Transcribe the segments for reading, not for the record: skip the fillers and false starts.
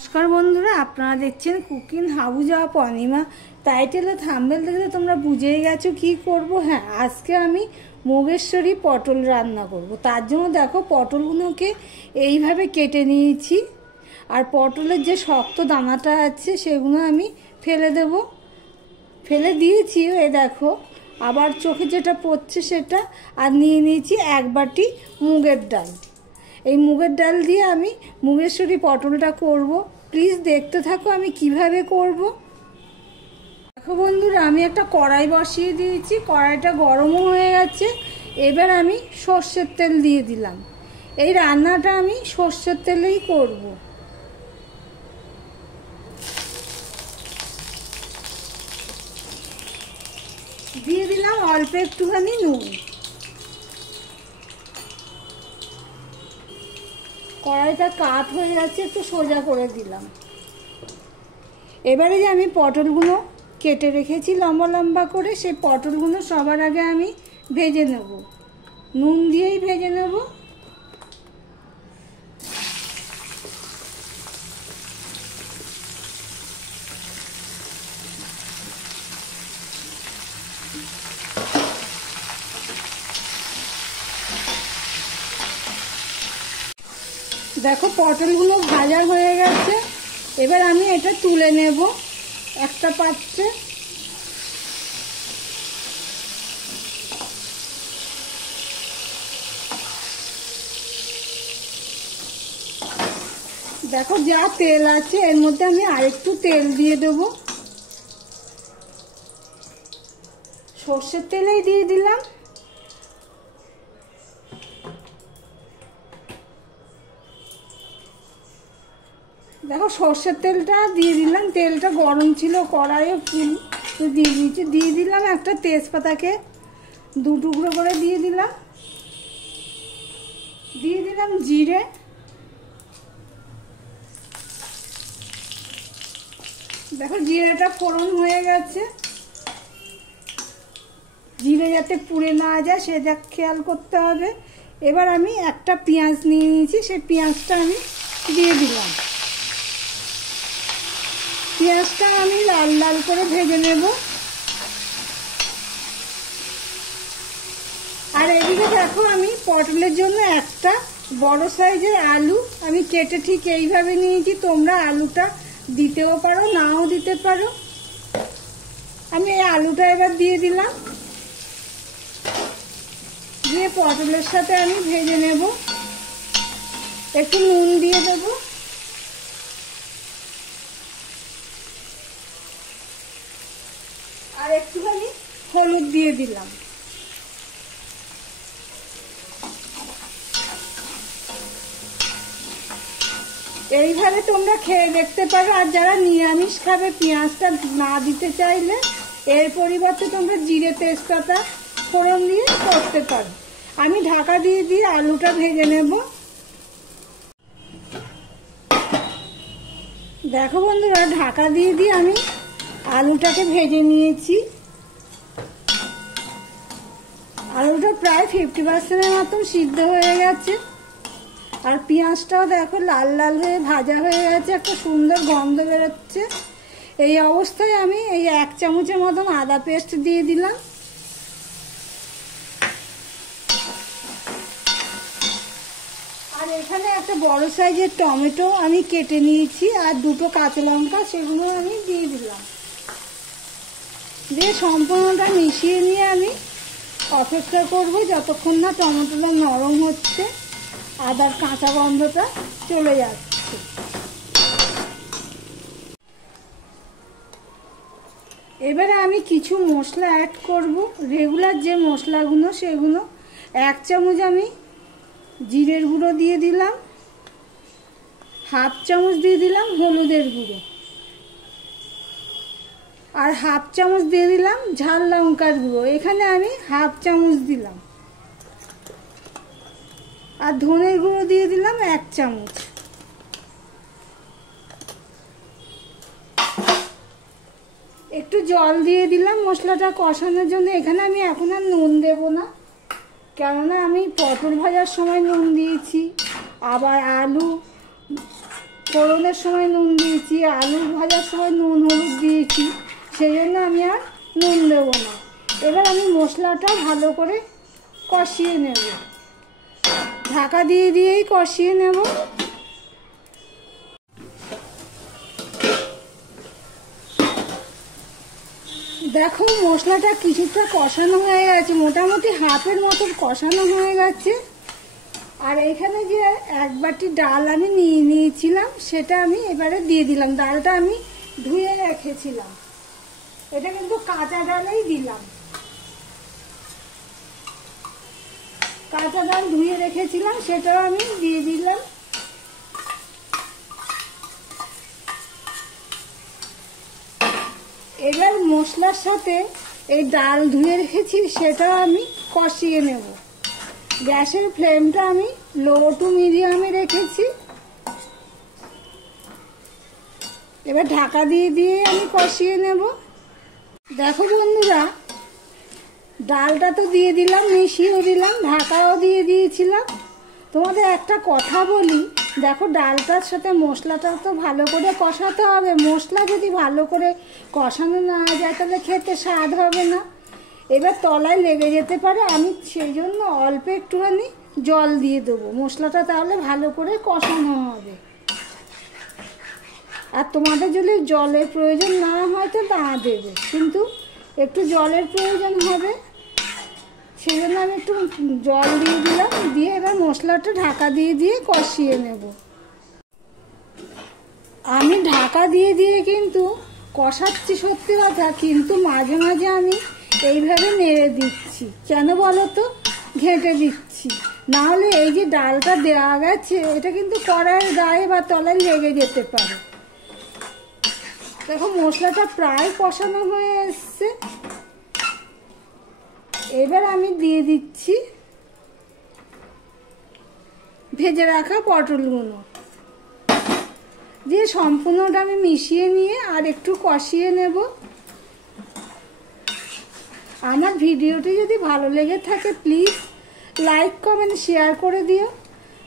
নমস্কার বন্ধুরা, আপনারা দেখছেন কুকিং হাউস অফ অনিমা। টাইটেলে থাম্বনেল দেখলে তোমরা বুঝেই গেছো কি করব। হ্যাঁ, আজকে আমি মুগেশ্বরী পটল রান্না করব। তার জন্য দেখো পটলগুলোকে এইভাবে কেটে নিয়েছি, আর পটলের যে শক্ত দানাটা আছে সেগুলো আমি ফেলে দেব। ফেলে দিয়েছি, এ দেখো আবার চোখে যেটা পড়ছে সেটা। আর নিয়ে নিয়েছি এক বাটি মুগের ডাল। এই মুগের ডাল দিয়ে আমি মুগেশ্বরী পটলটা করব। প্লিজ দেখতে থাকো আমি কিভাবে করব। দেখো বন্ধুরা, আমি একটা কড়াই বসিয়ে দিয়েছি, কড়াইটা গরমও হয়ে গেছে। এবার আমি সর্ষের তেল দিয়ে দিলাম। এই রান্নাটা আমি সর্ষের তেলেই করব। দিয়ে দিলাম অল্প একটুখানি নুন। কড়াইটা কাত হয়ে যাচ্ছে, একটু সোজা করে দিলাম। এবারে যে আমি পটলগুলো কেটে রেখেছি লম্বা লম্বা করে, সেই পটলগুলো সবার আগে আমি ভেজে নেব। নুন দিয়েই ভেজে নেব। দেখো পটলগুলো ভাজা হয়ে গেছে। এবার আমি এটা তুলে নেব একটা পাত্রে। দেখো যা তেল আছে এর মধ্যে আমি আরেকটু তেল দিয়ে দেবো। সর্ষের তেলেই দিয়ে দিলাম। দেখো সর্ষের তেলটা দিয়ে দিলাম। তেলটা গরম ছিল, কড়াইয়ে ফুল দিয়ে দিয়েছি। দিয়ে দিলাম একটা তেজপাতাকে দু টুকরো করে দিয়ে দিলাম। দিয়ে দিলাম জিরে। দেখো জিরেটা ফোড়ন হয়ে গেছে। জিরে যাতে পুড়ে না যায় সেটা খেয়াল করতে হবে। এবার আমি একটা পেঁয়াজ নিয়ে নিয়েছি, সেই পেঁয়াজটা আমি দিয়ে দিলাম। পেঁয়াজটা আমি লাল লাল করে ভেজে নেব। আর এদিকে দেখো আমি পটলের জন্য একটা বড় সাইজের আলু আমি কেটে ঠিক এইভাবে নিয়েছি। তোমরা আলুটা দিতেও পারো, নাও দিতে পারো। আমি এই আলুটা এবার দিয়ে দিলাম। দিয়ে পটলের সাথে আমি ভেজে নেব। একটু নুন দিয়ে দেবো। আর একটুখানি হলুদ দিয়ে দিলাম। এইভাবে তোমরা খেয়ে দেখতে পারো। আর যারা নিরামিষ খাবে, পেঁয়াজটা না দিতে চাইলে এর পরিবর্তে তোমরা জিরে তেজপাতা ফোড়ন দিয়ে করতে পারো। আমি ঢাকা দিয়ে দিয়ে আলুটা ভেজে নেব। দেখো বন্ধুরা, ঢাকা দিয়ে দিয়ে আমি আলুটাকে ভেজে নিয়েছি। আলুটা প্রায় 50% মতন সিদ্ধ হয়ে গেছে। আর পেঁয়াজটাও দেখো লাল লাল হয়ে ভাজা হয়ে গেছে, একটা সুন্দর গন্ধ বেরোচ্ছে। এই অবস্থায় আমি এই 1 চামচের মতন আদা পেস্ট দিয়ে দিলাম। আর এখানে একটা বড় সাইজের টমেটো আমি কেটে নিয়েছি, আর দুটো কাঁচা লঙ্কা সেগুলো আমি দিয়ে দিলাম। দিয়ে সম্পূর্ণটা মিশিয়ে নিয়ে আমি অপেক্ষা করব যতক্ষণ না টমেটোটা নরম হচ্ছে, আদার কাঁচা গন্ধটা চলে যাচ্ছে। এবারে আমি কিছু মশলা অ্যাড করব। রেগুলার যে মশলাগুলো সেগুলো 1 চামচ আমি জিরের গুঁড়ো দিয়ে দিলাম। 1/2 চামচ দিয়ে দিলাম হলুদের গুঁড়ো। আর 1/2 চামচ দিয়ে দিলাম ঝাল লঙ্কার গুঁড়ো। এখানে আমি 1/2 চামচ দিলাম। আর ধনের গুঁড়ো দিয়ে দিলাম 1 চামচ। একটু জল দিয়ে দিলাম মশলাটা কষানোর জন্য। এখানে আমি এখন আর নুন দেব না, কেননা আমি পটল ভাজার সময় নুন দিয়েছি। আবার আলু ফোড়নের সময় নুন দিয়েছি, আলু ভাজার সময় নুন হলুদ দিয়েছি, সেই জন্য আমি আর নুন দেবো না। এবার আমি মশলাটা ভালো করে কষিয়ে নেব, ঢাকা দিয়ে দিয়েই কষিয়ে নেব। দেখো মশলাটা কিছুটা কষানো হয়ে গেছে, মোটামুটি হাফের মতো কষানো হয়ে গেছে। আর এখানে যে এক বাটি ডাল আমি নিয়েছিলাম সেটা আমি এবারে দিয়ে দিলাম। ডালটা আমি ধুয়ে রেখেছিলাম, এটা কিন্তু কাঁচা ডালেই দিলাম। কাঁচা ডাল ধুয়ে রেখেছিলাম সেটাও আমি দিয়ে দিলাম। এবার মশলার সাথে এই ডাল ধুয়ে রেখেছি সেটাও আমি কষিয়ে নেব। গ্যাসের ফ্লেমটা আমি লো টু মিডিয়ামে রেখেছি। এবার ঢাকা দিয়ে দিয়ে আমি কষিয়ে নেব। দেখো বন্ধুরা, ডালটা তো দিয়ে দিলাম, মিশিয়েও দিলাম, ঢাকাও দিয়ে দিয়েছিলাম। তোমাদের একটা কথা বলি, দেখো ডালটার সাথে মশলাটা তো ভালো করে কষাতে হবে। মশলা যদি ভালো করে কষানো না যায় তাহলে খেতে স্বাদ হবে না, এবার তলায় লেগে যেতে পারে। আমি সেই জন্য অল্প একটুখানি জল দিয়ে দেবো, মশলাটা তাহলে ভালো করে কষানো হবে। আর তোমাদের যদি জলের প্রয়োজন না হয় তো না দেবে, কিন্তু একটু জলের প্রয়োজন হবে, সেই জন্য আমি একটু জল দিয়ে দিলাম। দিয়ে এবার মশলাটা ঢাকা দিয়ে দিয়ে কষিয়ে নেব। আমি ঢাকা দিয়ে দিয়ে কিন্তু কষাচ্ছি সত্যি কথা, কিন্তু মাঝে মাঝে আমি এইভাবে নেড়ে দিচ্ছি। কেন বলো তো? ঘেঁটে দিচ্ছি, নাহলে এই যে ডালটা দেওয়া গেছে এটা কিন্তু কড়াইয়ের গায়ে বা তলায় লেগে যেতে পারে। দেখো মশলাটা প্রায় কষানো হয়ে এসছে। এবার আমি দিয়ে দিচ্ছি ভেজে রাখা পটলগুলো, দিয়ে সম্পূর্ণটা আমি মিশিয়ে নিয়ে আর একটু কষিয়ে নেব। আমার ভিডিওটি যদি ভালো লেগে থাকে প্লিজ লাইক কমেন্ট শেয়ার করে দিও।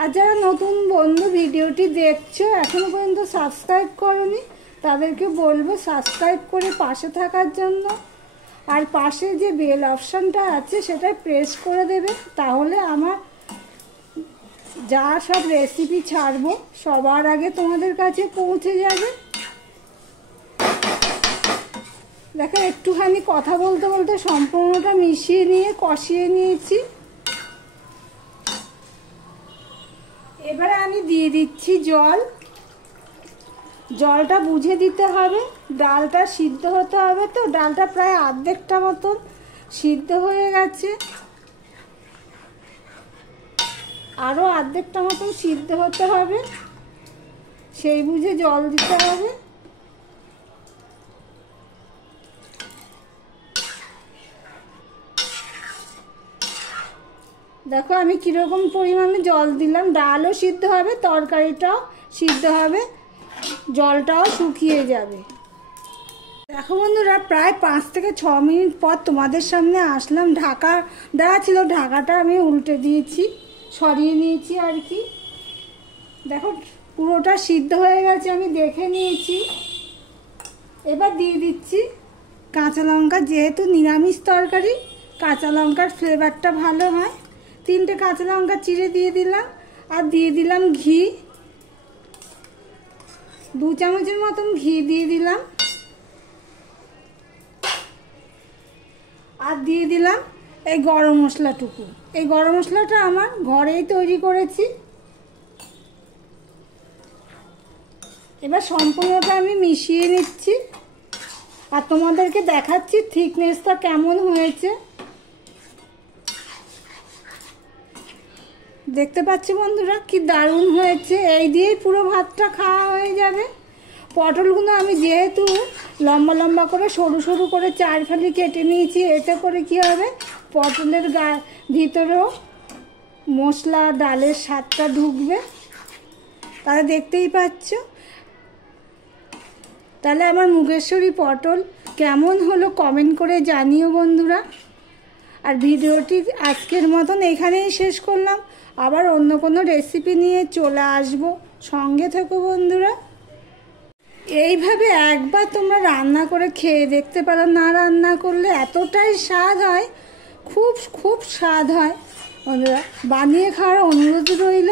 আর যারা নতুন বন্ধু ভিডিওটি দেখছো এখনো পর্যন্ত সাবস্ক্রাইব করোনি তাদেরকে বলবো সাবস্ক্রাইব করে পাশে থাকার জন্য। আর পাশে যে বেল অপশানটা আছে সেটা প্রেস করে দেবে, তাহলে আমার যা সব রেসিপি ছাড়বো সবার আগে তোমাদের কাছে পৌঁছে যাবে। দেখো একটুখানি কথা বলতে বলতে সম্পূর্ণটা মিশিয়ে নিয়ে কষিয়ে নিয়েছি। এবারে আমি দিয়ে দিচ্ছি জল। জলটা বুঝে দিতে হবে, ডালটা সিদ্ধ হতে হবে। তো ডালটা প্রায় অর্ধেকটা মতন সিদ্ধ হয়ে গেছে, আরও অর্ধেকটা মতন সিদ্ধ হতে হবে, সেই বুঝে জল দিতে হবে। দেখো আমি কীরকম পরিমাণে জল দিলাম, ডালও সিদ্ধ হবে, তরকারিটাও সিদ্ধ হবে, জলটাও শুকিয়ে যাবে। দেখো বন্ধুরা, প্রায় 5 থেকে 6 মিনিট পর তোমাদের সামনে আসলাম। ঢাকা দেওয়া ছিল, ঢাকাটা আমি উল্টে দিয়েছি, সরিয়ে নিয়েছি আর কি। দেখো পুরোটা সিদ্ধ হয়ে গেছে, আমি দেখে নিয়েছি। এবার দিয়ে দিচ্ছি কাঁচা লঙ্কা, যেহেতু নিরামিষ তরকারি কাঁচা লঙ্কার ফ্লেভারটা ভালো হয়। 3টে কাঁচা লঙ্কা চিড়ে দিয়ে দিলাম। আর দিয়ে দিলাম ঘি, 2 চামচের মতন ঘি দিয়ে দিলাম। আর দিয়ে দিলাম এই গরম মশলাটুকু। এই গরম মশলাটা আমার ঘরেই তৈরি করেছি। এবার সম্পূর্ণটা আমি মিশিয়ে নিচ্ছি আর তোমাদেরকে দেখাচ্ছি থিকনেসটা কেমন হয়েছে। দেখতে পাচ্ছি বন্ধুরা কি দারুণ হয়েছে। এই দিয়েই পুরো ভাতটা খাওয়া হয়ে যাবে। পটলগুলো আমি যেহেতু লম্বা লম্বা করে সরু সরু করে 4 ফালি কেটে নিয়েছি, এতে করে কি হবে পটলের ভিতরেও মশলা ডালের স্বাদটা ঢুকবে। তাহলে দেখতেই পাচ্ছ। তাহলে আমার মুগেশ্বরী পটল কেমন হলো কমেন্ট করে জানিও বন্ধুরা। আর ভিডিওটি আজকের মতন এখানেই শেষ করলাম, আবার অন্য কোনো রেসিপি নিয়ে চলে আসবো। সঙ্গে থেকো বন্ধুরা। এইভাবে একবার তোমরা রান্না করে খেয়ে দেখতে পারো, না রান্না করলে এতটাই স্বাদ হয়, খুব খুব স্বাদ হয় বন্ধুরা। বানিয়ে খাওয়ার অনুরোধ রইল।